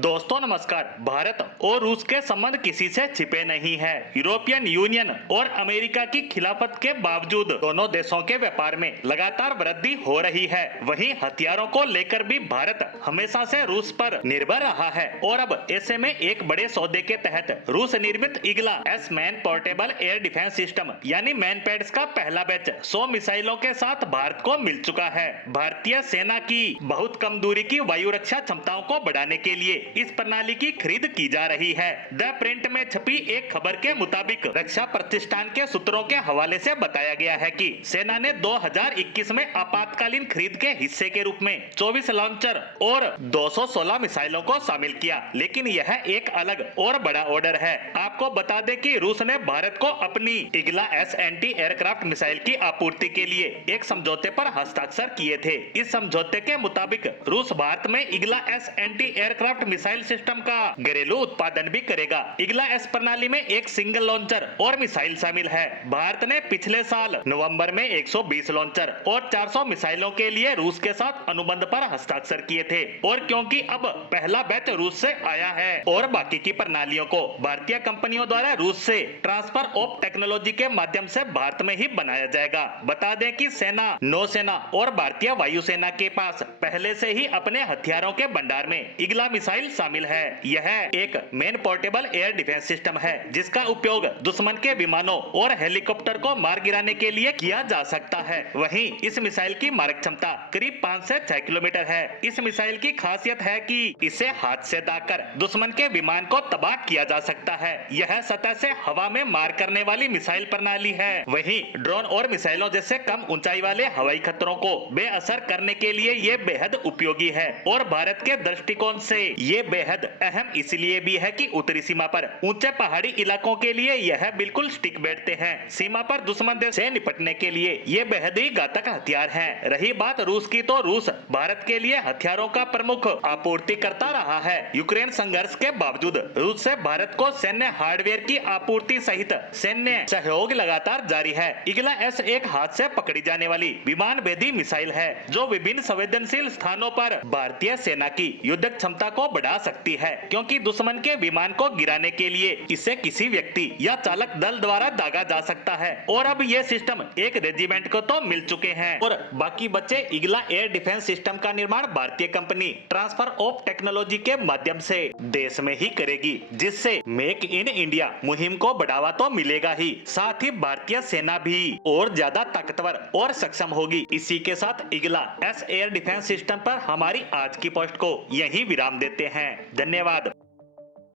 दोस्तों नमस्कार। भारत और रूस के संबंध किसी से छिपे नहीं है। यूरोपियन यूनियन और अमेरिका की खिलाफत के बावजूद दोनों देशों के व्यापार में लगातार वृद्धि हो रही है। वहीं हथियारों को लेकर भी भारत हमेशा से रूस पर निर्भर रहा है और अब ऐसे में एक बड़े सौदे के तहत रूस निर्मित Igla S man portable air defence system यानी मैनपैड्स का पहला बैच 100 मिसाइलों के साथ भारत को मिल चुका है। भारतीय सेना की बहुत कम दूरी की वायु रक्षा क्षमताओं को बढ़ाने के लिए इस प्रणाली की खरीद की जा रही है। द प्रिंट में छपी एक खबर के मुताबिक रक्षा प्रतिष्ठान के सूत्रों के हवाले से बताया गया है कि सेना ने 2021 में आपातकालीन खरीद के हिस्से के रूप में 24 लॉन्चर और 216 मिसाइलों को शामिल किया, लेकिन यह एक अलग और बड़ा ऑर्डर है। आपको बता दें कि रूस ने भारत को अपनी Igla S anti aircraft missile की आपूर्ति के लिए एक समझौते पर हस्ताक्षर किए थे। इस समझौते के मुताबिक रूस भारत में Igla S anti aircraft missile system का घरेलू उत्पादन भी करेगा। इग्ला एस प्रणाली में एक सिंगल लॉन्चर और मिसाइल शामिल है। भारत ने पिछले साल नवंबर में 120 लॉन्चर और 400 मिसाइलों के लिए रूस के साथ अनुबंध पर हस्ताक्षर किए थे और क्योंकि अब पहला बैच रूस से आया है और बाकी की प्रणालियों को भारतीय कंपनियों द्वारा रूस से ट्रांसफर ऑफ टेक्नोलॉजी के माध्यम से भारत में ही बनाया जाएगा। बता दें कि सेना, नौसेना और भारतीय वायुसेना के पास पहले से ही अपने हथियारों के भंडार में इग्ला मिसाइल शामिल है। यह एक main portable air defence system है जिसका उपयोग दुश्मन के विमानों और हेलीकॉप्टर को मार गिराने के लिए किया जा सकता है। वहीं इस मिसाइल की मारक क्षमता करीब 5 से 6 किलोमीटर है। इस मिसाइल की खासियत है कि इसे हाथ से दागकर दुश्मन के विमान को तबाह किया जा सकता है। यह सतह से हवा में मार करने वाली मिसाइल प्रणाली है। वहीं ड्रोन और मिसाइलों जैसे कम ऊंचाई वाले हवाई खतरों को बेअसर करने के लिए ये बेहद उपयोगी है और भारत के दृष्टिकोण से ये बेहद अहम इसलिए भी है कि उत्तरी सीमा पर ऊंचे पहाड़ी इलाकों के लिए यह बिल्कुल स्टिक बैठते हैं। सीमा पर दुश्मन देश से निपटने के लिए ये बेहद ही घातक हथियार हैं। रही बात रूस की, तो रूस भारत के लिए हथियारों का प्रमुख आपूर्ति करता रहा है। यूक्रेन संघर्ष के बावजूद रूस से भारत को सैन्य हार्डवेयर की आपूर्ति सहित सैन्य सहयोग लगातार जारी है। इग्ला एस एक हाथ से पकड़ी जाने वाली विमान भेदी मिसाइल है जो विभिन्न संवेदनशील स्थानों पर भारतीय सेना की युद्ध क्षमता को बढ़ा सकती है, क्योंकि दुश्मन के विमान को गिराने के लिए इसे किसी व्यक्ति या चालक दल द्वारा दागा जा सकता है और अब ये सिस्टम एक रेजिमेंट को तो मिल चुके हैं और बाकी बचे इग्ला एयर डिफेंस सिस्टम का निर्माण भारतीय कंपनी ट्रांसफर ऑफ टेक्नोलॉजी के माध्यम से देश में ही करेगी, जिससे मेक इन इंडिया मुहिम को बढ़ावा तो मिलेगा ही, साथ ही भारतीय सेना भी और ज्यादा ताकतवर और सक्षम होगी। इसी के साथ Igla S air defence system पर हमारी आज की पोस्ट को यही विराम देते हैं। धन्यवाद।